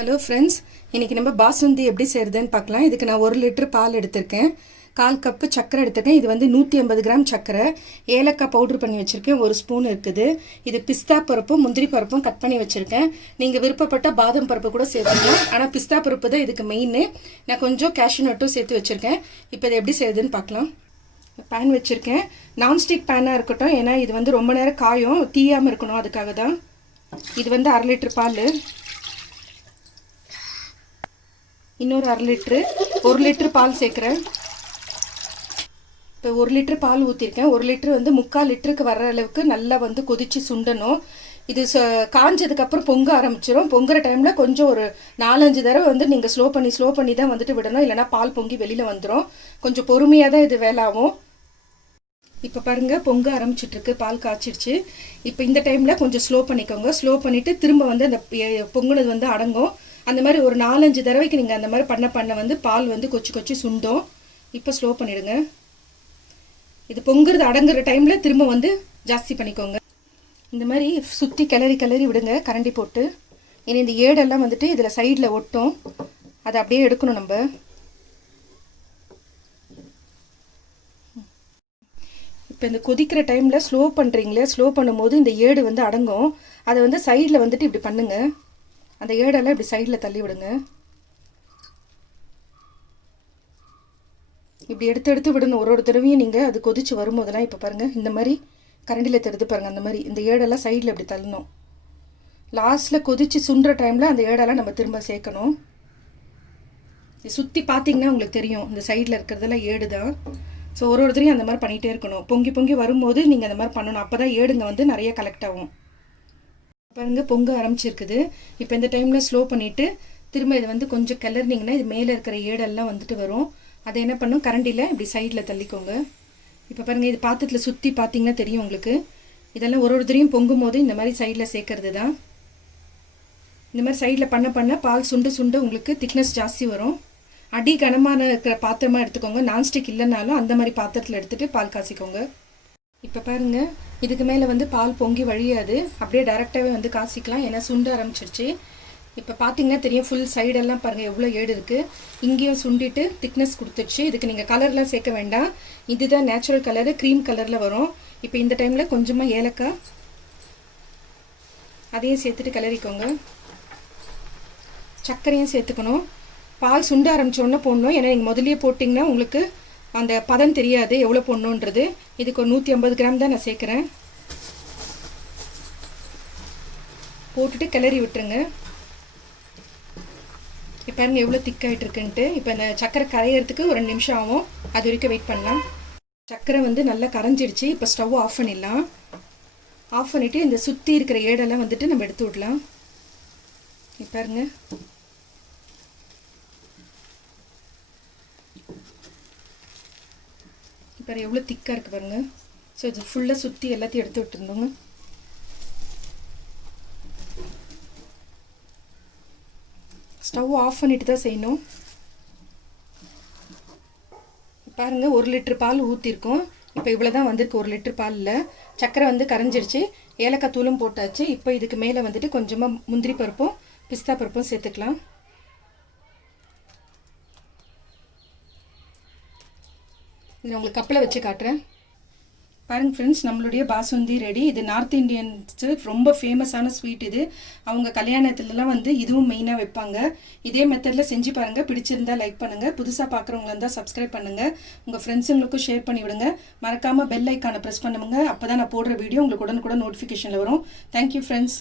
Hello friends, இன்றைக்கி நம்ம பாசுந்தி எப்படி செய்கிறதுன்னு பார்க்கலாம். இதுக்கு நான் 1 லிட்டர் பால் எடுத்திருக்கேன், 1/4 கப்பு சர்க்கரை எடுத்திருக்கேன். இது வந்து 150 கிராம் சர்க்கரை, ஏலக்காய் பவுட்ரு பண்ணி வச்சுருக்கேன், 1 ஸ்பூன் இருக்குது. இது பிஸ்தா பருப்பும் முந்திரி பருப்பும் கட் பண்ணி வச்சுருக்கேன். நீங்கள் விருப்பப்பட்ட பாதம் பருப்பு கூட சேர்த்துக்கலாம், ஆனால் பிஸ்தா பருப்பு தான் இதுக்கு மெயின். நான் கொஞ்சம் கேஷ்யூ நட்டும் சேர்த்து வச்சுருக்கேன். இப்போ இதை எப்படி செய்யுதுன்னு பார்க்கலாம். பேன் வச்சுருக்கேன், நான்ஸ்டிக் பேனாக இருக்கட்டும், ஏன்னா இது வந்து ரொம்ப நேரம் காயும் தீயாமல் இருக்கணும், அதுக்காக தான். இது வந்து 1/2 லிட்டர் பால், இன்னொரு 1/2 லிட்ரு, 1 லிட்ரு பால் சேர்க்குறேன். இப்போ 1 லிட்ரு பால் ஊற்றிருக்கேன். 1 லிட்ரு வந்து 3/4 லிட்டருக்கு வர்ற அளவுக்கு நல்லா வந்து கொதித்து சுண்டணும். இது காஞ்சதுக்கப்புறம் பொங்க ஆரம்பிச்சிடும். பொங்குற டைமில் கொஞ்சம் ஒரு 4-5 தடவை வந்து நீங்கள் ஸ்லோ பண்ணி தான் வந்துட்டு விடணும், இல்லைனா பால் பொங்கி வெளியில் வந்துடும். கொஞ்சம் பொறுமையாக தான் இது வேலாகும். இப்போ பாருங்கள், பொங்க ஆரம்பிச்சிட்ருக்கு, பால் காய்ச்சிடுச்சு. இப்போ இந்த டைமில் கொஞ்சம் ஸ்லோ பண்ணிக்கோங்க. ஸ்லோ பண்ணிவிட்டு திரும்ப வந்து அந்த பொங்குனது வந்து அடங்கும். அந்த மாதிரி ஒரு 4-5 தடவைக்கு நீங்கள் அந்த மாதிரி பண்ண வந்து பால் வந்து கொச்சி சுண்டும். இப்போ ஸ்லோ பண்ணிவிடுங்க. இது பொங்குறது அடங்குற டைமில் திரும்ப வந்து ஜாஸ்தி பண்ணிக்கோங்க. இந்த மாதிரி சுற்றி கிளறி விடுங்க கரண்டி போட்டு. ஏன்னா இந்த ஏடெல்லாம் வந்துட்டு இதில் சைடில் ஒட்டும், அதை அப்படியே எடுக்கணும் நம்ம. இப்போ இந்த கொதிக்கிற டைமில் ஸ்லோ பண்ணுறீங்களே, ஸ்லோ பண்ணும்போது இந்த ஏடு வந்து அடங்கும். அதை வந்து சைடில் வந்துட்டு இப்படி பண்ணுங்கள். அந்த ஏடெல்லாம் இப்படி சைடில் தள்ளி விடுங்க. இப்படி எடுத்து விடணும் ஒரு தடவையும். நீங்கள் அது கொதிச்சு வரும்போதெல்லாம் இப்போ பாருங்கள், இந்த மாதிரி கரண்டியில் எடுத்து பாருங்கள். அந்த மாதிரி இந்த ஏடெல்லாம் சைடில் இப்படி தள்ளணும். லாஸ்ட்டில் கொதிச்சு சுண்டுற டைமில் அந்த ஏடெல்லாம் நம்ம திரும்ப சேர்க்கணும். சுற்றி பார்த்தீங்கன்னா உங்களுக்கு தெரியும், இந்த சைடில் இருக்கிறதெல்லாம் ஏடு தான். ஸோ ஒரு தடவையும் அந்த மாதிரி பண்ணிகிட்டே இருக்கணும். பொங்கி வரும்போது நீங்கள் அந்த மாதிரி பண்ணணும். அப்போ தான் ஏடுங்க வந்து நிறைய கலெக்ட் ஆகும். பாருங்கள், பொங்க ஆரம்பிச்சிருக்குது. இப்போ இந்த டைமில் ஸ்லோ பண்ணிவிட்டு திரும்ப இதை வந்து கொஞ்சம் கிளறினீங்கன்னா இது மேலே இருக்கிற ஏடெல்லாம் வந்துட்டு வரும். அதை என்ன பண்ணும், கரண்டியில் இப்படி சைடில் தள்ளிக்கோங்க. இப்போ பாருங்கள், இது பாத்திரத்தில் சுற்றி பார்த்தீங்கன்னா தெரியும் உங்களுக்கு. இதெல்லாம் ஒரு தடவையும் பொங்கும் போது இந்த மாதிரி சைடில் சேர்க்கறது தான். இந்த மாதிரி சைடில் பண்ண பால் சுண்டு உங்களுக்கு திக்னஸ் ஜாஸ்தி வரும். அடி கனமான இருக்கிற பாத்திரமாக எடுத்துக்கோங்க. நான்ஸ்டிக் இல்லைனாலும் அந்த மாதிரி பாத்திரத்தில் எடுத்துகிட்டு பால் காய்ச்சிக்கோங்க. இப்போ பாருங்கள், இதுக்கு மேலே வந்து பால் பொங்கி வழியாது, அப்படியே டைரெக்டாகவே வந்து காய்ச்சிக்கலாம். ஏன்னா சுண்ட ஆரம்பிச்சிருச்சு. இப்போ பார்த்தீங்கன்னா தெரியும், ஃபுல் சைடெல்லாம் பாருங்கள் எவ்வளோ ஏடு இருக்குது. இங்கேயும் சுண்டிட்டு திக்னஸ் கொடுத்துருச்சு. இதுக்கு நீங்கள் கலர்லாம் சேர்க்க வேண்டாம், இதுதான் நேச்சுரல் கலரு, க்ரீம் கலரில் வரும். இப்போ இந்த டைமில் கொஞ்சமாக ஏலக்காய் அதையும் சேர்த்துட்டு கிளறிக்கோங்க. சர்க்கரையும் சேர்த்துக்கணும். பால் சுண்ட ஆரம்பித்தோடனே போடணும், ஏன்னா நீங்கள் முதலியே போட்டிங்கன்னா உங்களுக்கு அந்த பதம் தெரியாது எவ்வளோ போடணுன்றது. இதுக்கு ஒரு 150 கிராம் தான் நான் சேர்க்குறேன். போட்டுட்டு கிளறி விட்டுருங்க. இப்போ பாருங்கள் எவ்வளோ திக்காகிட்டு இருக்குன்ட்டு. இப்போ இந்த சர்க்கரை கரையிறதுக்கு ஒரு 2 நிமிஷம் ஆகும், அது வரைக்கும் வெயிட் பண்ணலாம். சர்க்கரை வந்து நல்லா கரைஞ்சிடுச்சு. இப்போ ஸ்டவ் ஆஃப் பண்ணிடலாம். ஆஃப் பண்ணிவிட்டு இந்த சுற்றி இருக்கிற ஏடெல்லாம் வந்துட்டு நம்ம எடுத்து விடலாம். இப்போ பாருங்கள், இப்போ எவ்வளோ திக்காக இருக்குது பாருங்கள். ஸோ இது ஃபுல்லாக சுற்றி எல்லாத்தையும் எடுத்து விட்டுருந்தோங்க. ஸ்டவ் ஆஃப் பண்ணிட்டு தான் செய்யணும். பாருங்கள், 1 லிட்டர் பால் ஊற்றிருக்கோம். இப்போ இவ்வளோ தான் வந்திருக்கு 1 லிட்டர் பாலில். சர்க்கரை வந்து கரைஞ்சிருச்சு, ஏலக்காய் தூளும் போட்டாச்சு. இப்போ இதுக்கு மேலே வந்துட்டு கொஞ்சமாக முந்திரி பருப்பும் பிஸ்தா பருப்பும் சேர்த்துக்கலாம். இது உங்களுக்கு கப்பில் வச்சு காட்டுறேன். பாருங்கள் ஃப்ரெண்ட்ஸ், நம்மளுடைய பாசுந்தி ரெடி. இது நார்த் இண்டியன்ஸு ரொம்ப ஃபேமஸான ஸ்வீட். இது அவங்க கல்யாணத்துலலாம் வந்து இதுவும் மெயினாக வைப்பாங்க. இதே மெத்தடில் செஞ்சு பாருங்கள். பிடிச்சிருந்தா லைக் பண்ணுங்கள், புதுசாக பார்க்குறவங்களா இருந்தால் சப்ஸ்கிரைப் பண்ணுங்கள், உங்கள் ஃப்ரெண்ட்ஸுங்களுக்கும் ஷேர் பண்ணி விடுங்க. மறக்காமல் பெல் ஐக்கானை ப்ரெஸ் பண்ணுங்க. அப்போ தான் நான் போடுற வீடியோ உங்களுக்கு உடனுக்குடன் நோட்டிஃபிகேஷனில் வரும். Thank you friends.